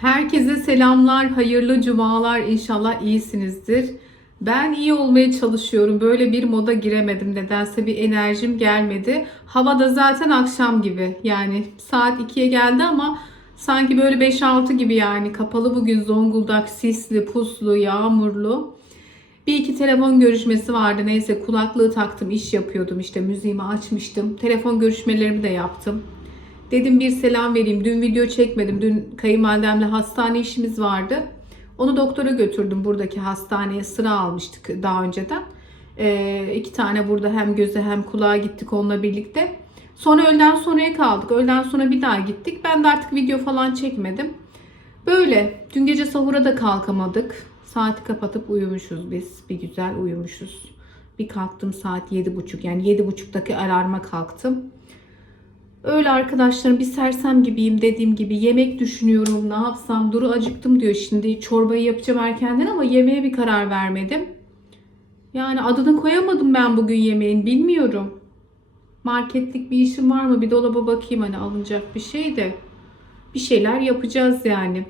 Herkese selamlar, hayırlı cumalar. İnşallah iyisinizdir. Ben iyi olmaya çalışıyorum. Böyle bir moda giremedim. Nedense bir enerjim gelmedi. Hava da zaten akşam gibi. Yani saat 2'ye geldi ama sanki böyle 5-6 gibi yani. Kapalı bugün Zonguldak, sisli, puslu, yağmurlu. Bir iki telefon görüşmesi vardı. Neyse kulaklığı taktım, iş yapıyordum işte müziğimi açmıştım. Telefon görüşmelerimi de yaptım. Dedim bir selam vereyim. Dün video çekmedim. Dün kayınvalidemle hastane işimiz vardı. Onu doktora götürdüm. Buradaki hastaneye sıra almıştık daha önceden. Ee, iki tane burada hem göze hem kulağa gittik onunla birlikte. Sonra öğleden sonraya kaldık. Öğleden sonra bir daha gittik. Ben de artık video falan çekmedim. Böyle. Dün gece sahura da kalkamadık. Saati kapatıp uyumuşuz biz. Bir güzel uyumuşuz. Bir kalktım saat yedi buçuk. Yani yedi buçuktaki alarma kalktım. Öyle arkadaşlarım bir sersem gibiyim dediğim gibi yemek düşünüyorum ne yapsam Duru acıktım diyor şimdi çorbayı yapacağım erkenden ama yemeğe bir karar vermedim. Yani adını koyamadım ben bugün yemeğin bilmiyorum. Marketlik bir işim var mı bir dolaba bakayım hani alınacak bir şey de bir şeyler yapacağız yani.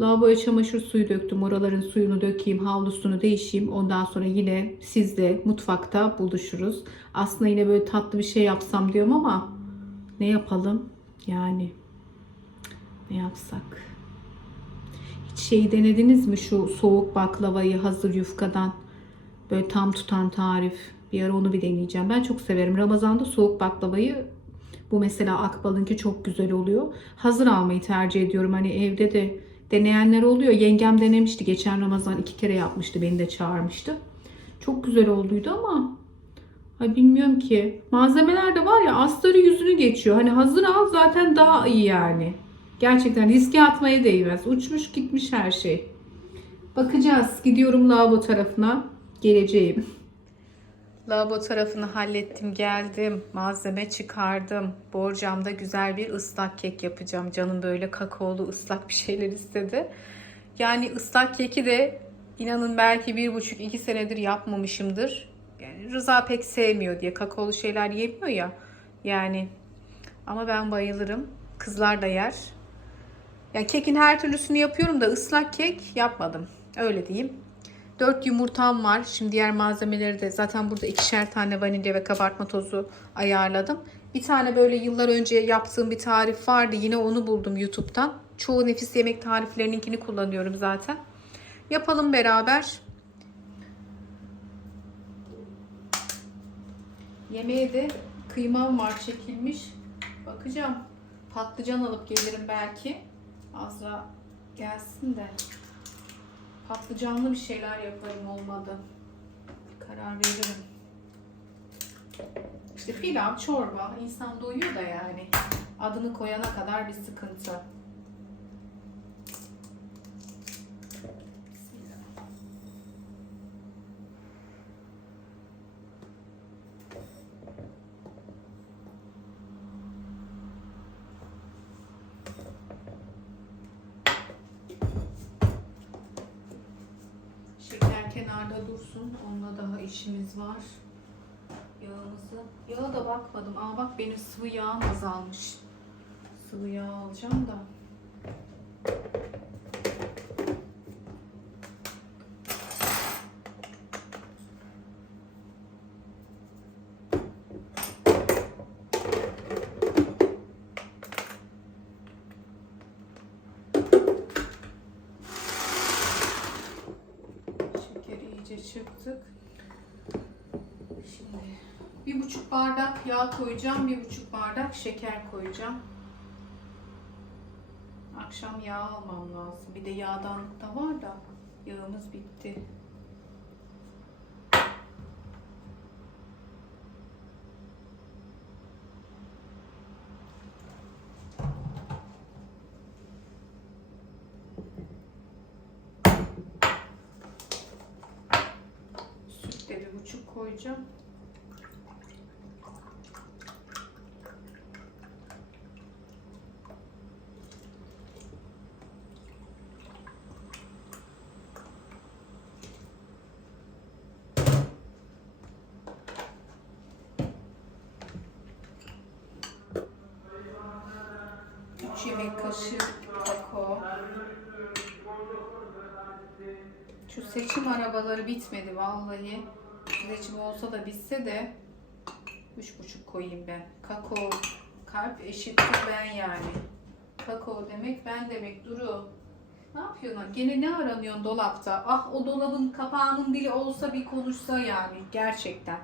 Lavaboya çamaşır suyu döktüm. Oraların suyunu dökeyim, havlusunu değişeyim. Ondan sonra yine sizle mutfakta buluşuruz. Aslında yine böyle tatlı bir şey yapsam diyorum ama ne yapalım? Yani ne yapsak? Hiç şeyi denediniz mi şu soğuk baklavayı hazır yufkadan? Böyle tam tutan tarif. Bir ara onu bir deneyeceğim. Ben çok severim. Ramazan'da soğuk baklavayı bu mesela Akbal'ınki çok güzel oluyor. Hazır almayı tercih ediyorum. Hani evde de deneyenler oluyor. Yengem denemişti. Geçen Ramazan iki kere yapmıştı. Beni de çağırmıştı. Çok güzel olduydu ama Ay bilmiyorum ki. Malzemeler de var ya astarı yüzünü geçiyor. Hani hazır al zaten daha iyi yani. Gerçekten riske atmaya değmez. Uçmuş gitmiş her şey. Bakacağız. Gidiyorum lavabo tarafına. Geleceğim. Lavabo tarafını hallettim. Geldim. Malzeme çıkardım. Borcamda güzel bir ıslak kek yapacağım. Canım böyle kakaolu ıslak bir şeyler istedi. Yani ıslak keki de inanın belki bir buçuk iki senedir yapmamışımdır. Rıza pek sevmiyor diye kakaolu şeyler yemiyor ya. Yani ama ben bayılırım. Kızlar da yer. Yani kekin her türlüsünü yapıyorum da ıslak kek yapmadım. Öyle diyeyim. 4 yumurtam var. Şimdi diğer malzemeleri de zaten burada ikişer tane vanilya ve kabartma tozu ayarladım. Bir tane böyle yıllar önce yaptığım bir tarif vardı. Yine onu buldum YouTube'dan. Çoğu nefis yemek tariflerininkini kullanıyorum zaten. Yapalım beraber. Yemeğe de kıymam var çekilmiş. Bakacağım. Patlıcan alıp gelirim belki. Azra gelsin de. Patlıcanlı bir şeyler yaparım olmadı. Karar veririm. İşte pilav, çorba insan doyuyor da yani. Adını koyana kadar bir sıkıntı. Bismillah. Şeker kenarda dursun. Onunla daha işimiz var. Yağımızı. Yağa da bakmadım. Aa bak benim sıvı yağım azalmış. Sıvı yağ alacağım da. Çırptık. Şimdi bir buçuk bardak yağ koyacağım. Bir buçuk bardak şeker koyacağım. Akşam yağ almam lazım. Bir de yağdanlık da var da yağımız bitti. Süt de bir buçuk koyacağım. Yemek kaşığı kakao. Şu seçim arabaları bitmedi vallahi. Seçim olsa da bitse de üç buçuk koyayım ben. Kakao kalp eşittir ben yani. Kakao demek ben demek Duru. Ne yapıyorsun? Gene ne aranıyorsun dolapta? Ah o dolabın kapağının dili olsa bir konuşsa yani gerçekten.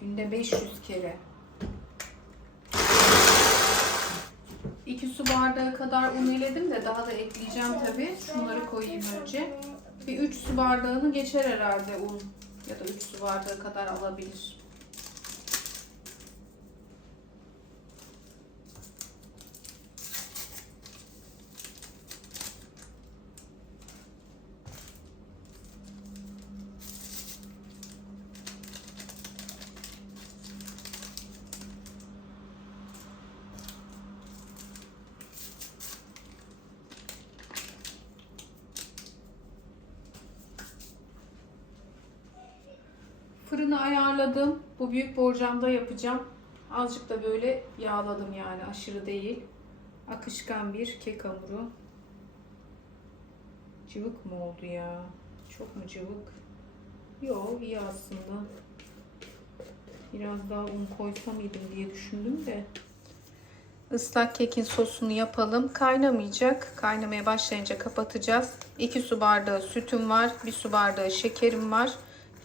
Günde 500 kere. 2 su bardağı kadar un eledim de daha da ekleyeceğim tabi. Şunları koyayım önce. Bir 3 su bardağını geçer herhalde un. Ya da 3 su bardağı kadar alabilir. Ayarladım. Bu büyük borcamda yapacağım. Azıcık da böyle yağladım yani aşırı değil. Akışkan bir kek hamuru. Cıvık mı oldu ya? Çok mu cıvık? Yok iyi aslında. Biraz daha un koysam mıydım diye düşündüm de. Islak kekin sosunu yapalım. Kaynamayacak. Kaynamaya başlayınca kapatacağız. 2 su bardağı sütüm var. 1 su bardağı şekerim var.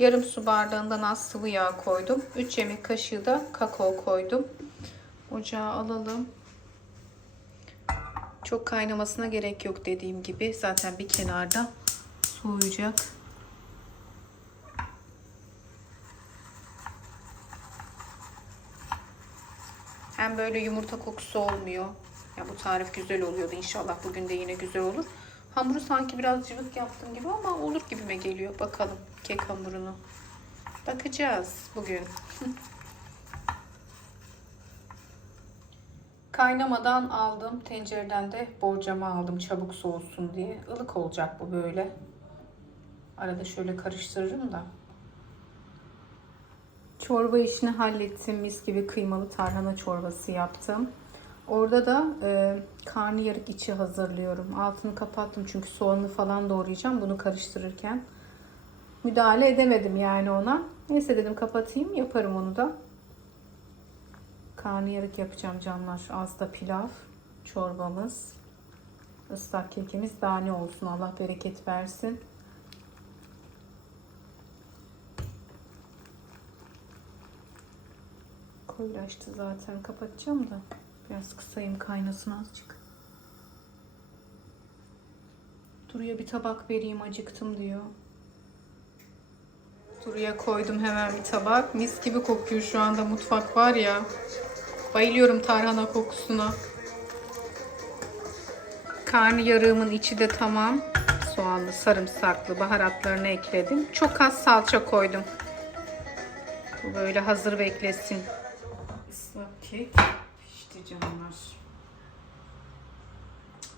Yarım su bardağından az sıvı yağ koydum. 3 yemek kaşığı da kakao koydum. Ocağa alalım. Çok kaynamasına gerek yok dediğim gibi. Zaten bir kenarda soğuyacak. Hem böyle yumurta kokusu olmuyor. Ya bu tarif güzel oluyordu. İnşallah bugün de yine güzel olur. Hamuru sanki biraz cıvık yaptım gibi ama olur gibime geliyor. Bakalım kek hamurunu. Bakacağız bugün. Kaynamadan aldım. Tencereden de borcama aldım çabuk soğusun diye. Ilık olacak bu böyle. Arada şöyle karıştırırım da. Çorba işini hallettim. Mis gibi kıymalı tarhana çorbası yaptım. Orada da e, karnıyarık içi hazırlıyorum. Altını kapattım çünkü soğanı falan doğrayacağım bunu karıştırırken. Müdahale edemedim yani ona. Neyse dedim kapatayım yaparım onu da. Karnıyarık yapacağım canlar. Az da pilav, çorbamız, ıslak kekimiz daha ne olsun Allah bereket versin. Koyulaştı zaten kapatacağım da. Biraz kısayım kaynasın azıcık. Duru'ya bir tabak vereyim acıktım diyor. Duru'ya koydum hemen bir tabak. Mis gibi kokuyor şu anda mutfak var ya. Bayılıyorum tarhana kokusuna. Karnıyarığımın içi de tamam. Soğanlı, sarımsaklı baharatlarını ekledim. Çok az salça koydum. Bu böyle hazır beklesin. Islak kek pişti canlar.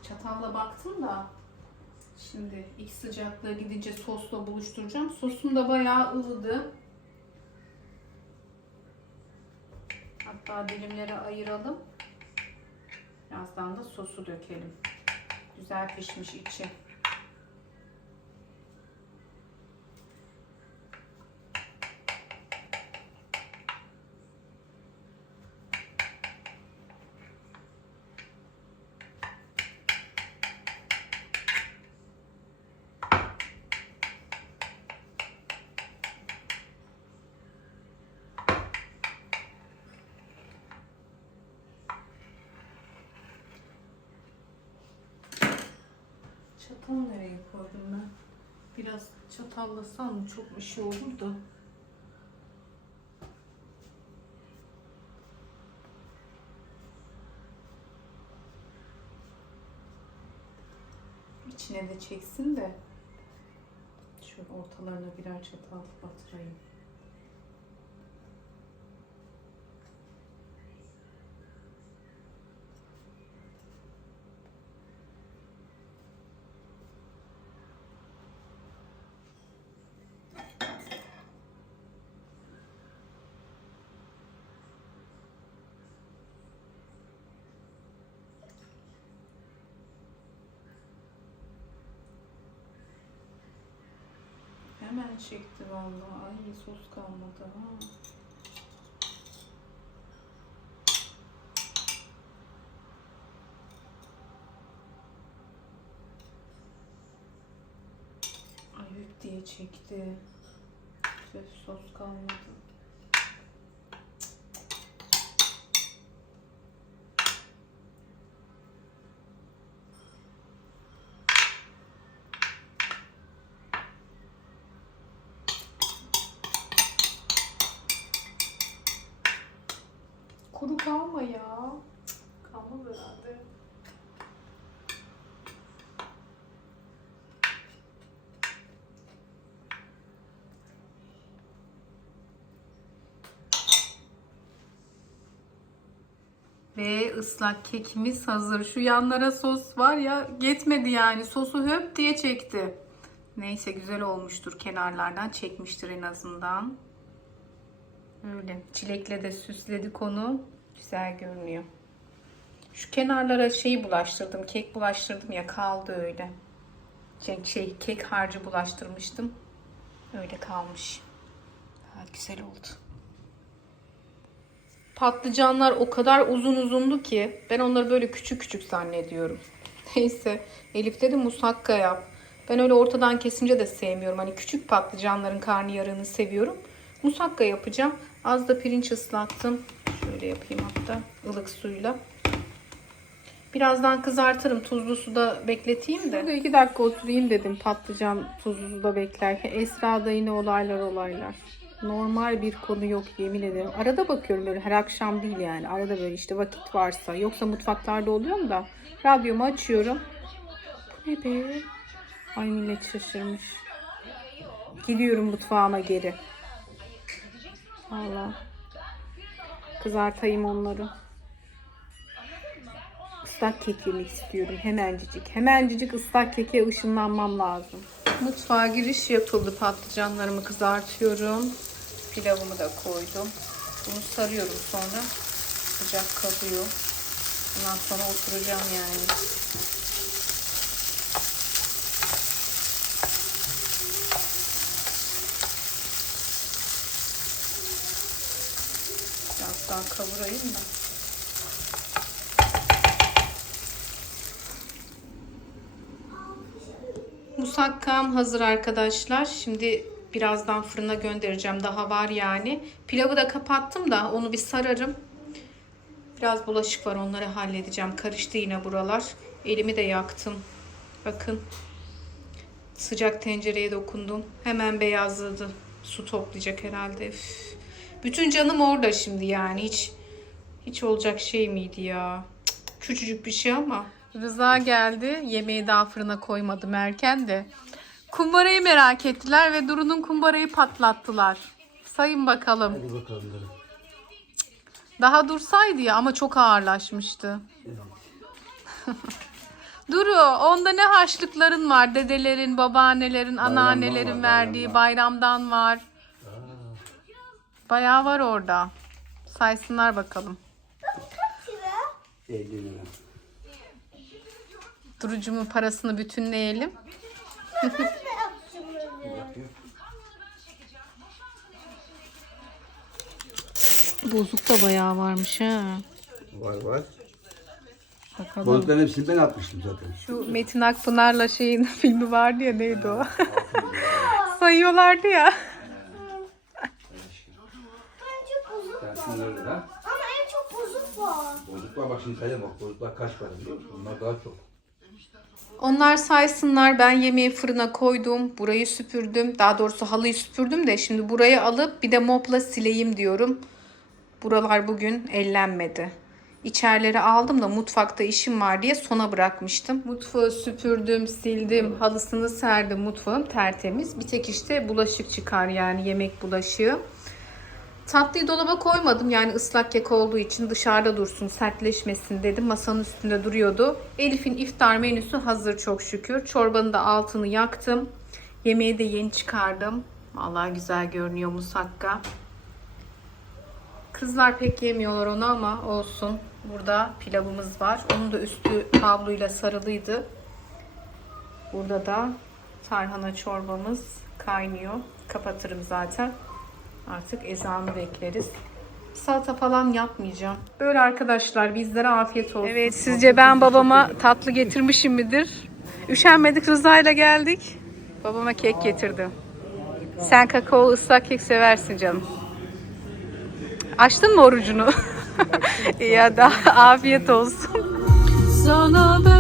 Çatalla baktım da şimdi ilk sıcaklığı gidince sosla buluşturacağım. Sosum da bayağı ılıdı. Hatta dilimlere ayıralım. Birazdan da sosu dökelim. Güzel pişmiş içi. Çatal nereye koydum ben? Biraz çatallasam mı çok bir şey olur da. İçine de çeksin de. Şöyle ortalarına birer çatal batırayım. Hemen çekti vallahi. Ay sos kalmadı ha. Ay hüp diye çekti. Tüh, sos kalmadı. Kuru kalma ya. Kalmaz herhalde. Ve ıslak kekimiz hazır. Şu yanlara sos var ya yetmedi yani. Sosu höp diye çekti. Neyse güzel olmuştur. Kenarlardan çekmiştir en azından. Öyle. Çilekle de süsledik onu. Güzel görünüyor. Şu kenarlara şeyi bulaştırdım. Kek bulaştırdım ya kaldı öyle. Şey, şey kek harcı bulaştırmıştım. Öyle kalmış. Ha, güzel oldu. Patlıcanlar o kadar uzun uzundu ki ben onları böyle küçük küçük zannediyorum. Neyse Elif dedi musakka yap. Ben öyle ortadan kesince de sevmiyorum. Hani küçük patlıcanların karnıyarığını seviyorum. Musakka yapacağım. Az da pirinç ıslattım. Şöyle yapayım hatta ılık suyla. Birazdan kızartırım. Tuzlu suda bekleteyim de. Burada iki dakika oturayım dedim patlıcan tuzlu suda beklerken. Esra'da yine olaylar olaylar. Normal bir konu yok yemin ederim. Arada bakıyorum böyle her akşam değil yani. Arada böyle işte vakit varsa. Yoksa mutfaklarda oluyorum da. Radyomu açıyorum. Bu ne be? Ay millet şaşırmış. Gidiyorum mutfağıma geri. Valla. Kızartayım onları. Islak kek yemek istiyorum. Hemencik. Hemencik ıslak keke ışınlanmam lazım. Mutfağa giriş yapıldı. Patlıcanlarımı kızartıyorum. Pilavımı da koydum. Bunu sarıyorum sonra. Sıcak kalıyor. Ondan sonra oturacağım yani. Biraz daha kavurayım da. Musakkam hazır arkadaşlar. Şimdi birazdan fırına göndereceğim. Daha var yani. Pilavı da kapattım da onu bir sararım. Biraz bulaşık var onları halledeceğim. Karıştı yine buralar. Elimi de yaktım. Bakın. Sıcak tencereye dokundum. Hemen beyazladı. Su toplayacak herhalde. Üf. Bütün canım orada şimdi yani. Hiç hiç olacak şey miydi ya? Cık, Küçücük bir şey ama. Rıza geldi. Yemeği daha fırına koymadım erken de. Kumbarayı merak ettiler ve Duru'nun kumbarayı patlattılar. Sayın bakalım. Hadi bakalım dedim. Daha dursaydı ya ama çok ağırlaşmıştı. Duru onda ne harçlıkların var? Dedelerin, babaannelerin, anneannelerin var, verdiği bayramdan var. Bayağı var orada. Saysınlar bakalım. 50 lira. Durucumun parasını bütünleyelim. Bozuk da bayağı varmış ha. Var var. Bakalım. Bozukların hepsini ben atmıştım zaten. Şu Metin Akpınar'la şeyin filmi vardı ya neydi o? Sayıyorlardı ya. En çok bozuk Sen şunları lira. ama en çok bozuk var. Bozuklar bak şimdi sayalım bak. Bozuklar kaç para biliyor musun? Bunlar daha çok. Onlar saysınlar. Ben yemeği fırına koydum. Burayı süpürdüm. Daha doğrusu halıyı süpürdüm de şimdi burayı alıp bir de mopla sileyim diyorum. Buralar bugün ellenmedi. İçerileri aldım da mutfakta işim var diye sona bırakmıştım. Mutfağı süpürdüm, sildim, halısını serdim. Mutfağım tertemiz. Bir tek işte bulaşık çıkar yani yemek bulaşığı. Tatlıyı dolaba koymadım yani ıslak kek olduğu için dışarıda dursun sertleşmesin dedim. Masanın üstünde duruyordu. Elif'in iftar menüsü hazır çok şükür. Çorbanın da altını yaktım. Yemeği de yeni çıkardım. Vallahi güzel görünüyor musakka. Kızlar pek yemiyorlar onu ama olsun. Burada pilavımız var. Onun da üstü havluyla sarılıydı. Burada da tarhana çorbamız, kaynıyor. Kapatırım zaten. Artık ezanı bekleriz. Salata falan yapmayacağım. Böyle arkadaşlar bizlere afiyet olsun. Evet sizce ben babama tatlı getirmişim midir? Üşenmedik Rıza ile geldik. Babama kek getirdim. Sen kakao ıslak kek seversin canım. Açtın mı orucunu? ya da afiyet olsun. Sana ben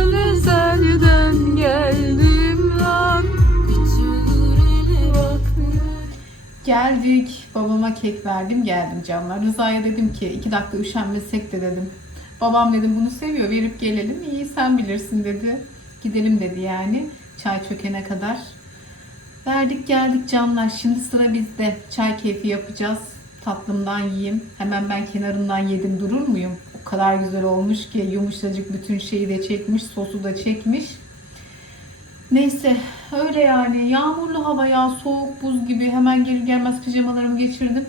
Geldik. Babama kek verdim geldim canlar. Rıza'ya dedim ki iki dakika üşenmesek de dedim. Babam dedim bunu seviyor verip gelelim. İyi sen bilirsin dedi. Gidelim dedi yani. Çay çökene kadar. Verdik geldik canlar. Şimdi sıra bizde. Çay keyfi yapacağız. Tatlımdan yiyeyim. Hemen ben kenarından yedim durur muyum? O kadar güzel olmuş ki yumuşacık bütün şeyi de çekmiş. Sosu da çekmiş. Neyse öyle yani. Yağmurlu hava ya soğuk buz gibi. Hemen gelir gelmez pijamalarımı geçirdim.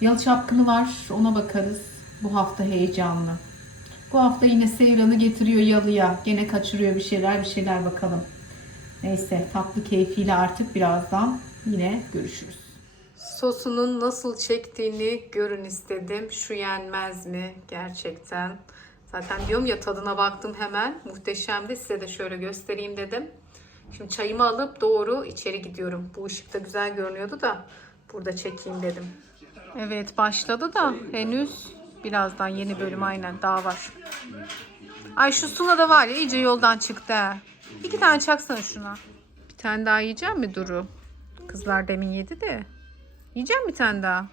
Yalı çapkını var. Ona bakarız. Bu hafta heyecanlı. Bu hafta yine Seyran'ı getiriyor yalıya. Gene kaçırıyor bir şeyler bir şeyler bakalım. Neyse tatlı keyfiyle artık birazdan yine görüşürüz. Sosunun nasıl çektiğini görün istedim. Şu yenmez mi gerçekten? Zaten diyorum ya tadına baktım hemen. Muhteşemdi. Size de şöyle göstereyim dedim. Şimdi çayımı alıp doğru içeri gidiyorum. Bu ışıkta güzel görünüyordu da burada çekeyim dedim. Evet başladı da henüz birazdan yeni bölüm aynen daha var. Ay şu Suna da var ya iyice yoldan çıktı ha. İki tane çaksana şuna. Bir tane daha yiyecek mi Duru? Kızlar demin yedi de. Yiyecek mi bir tane daha?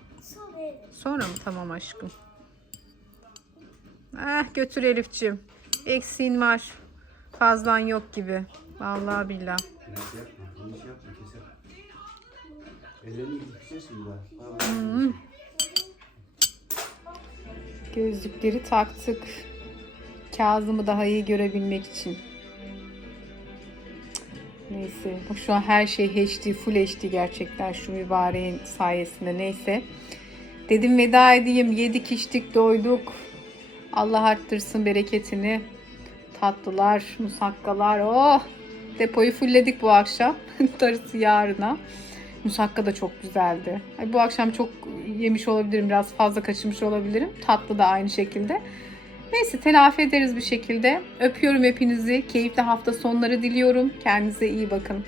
Sonra mı? Tamam aşkım. Eh götür Elif'ciğim. Eksiğin var. Fazlan yok gibi. Vallahi billah. Yapma, yapma, keser. Ellerini daha. Gözlükleri taktık. Kazım'ı daha iyi görebilmek için. Neyse. Bak Şu an her şey HD, full HD gerçekten şu mübareğin sayesinde. Neyse. Dedim veda edeyim. Yedik, içtik, doyduk. Allah arttırsın bereketini. Tatlılar, musakkalar. Oh! Depoyu fullledik bu akşam. Darısı yarına. Musakka da çok güzeldi. Bu akşam çok yemiş olabilirim. Biraz fazla kaçırmış olabilirim. Tatlı da aynı şekilde. Neyse telafi ederiz bir şekilde. Öpüyorum hepinizi. Keyifli hafta sonları diliyorum. Kendinize iyi bakın.